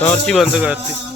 Torch ही बंद करती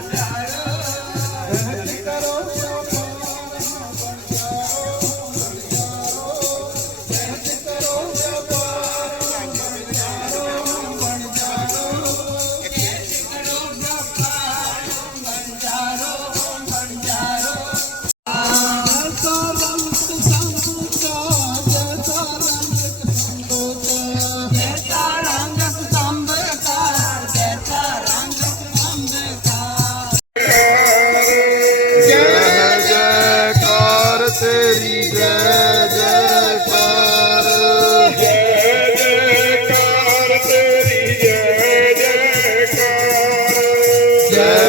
Yeah. Yeah.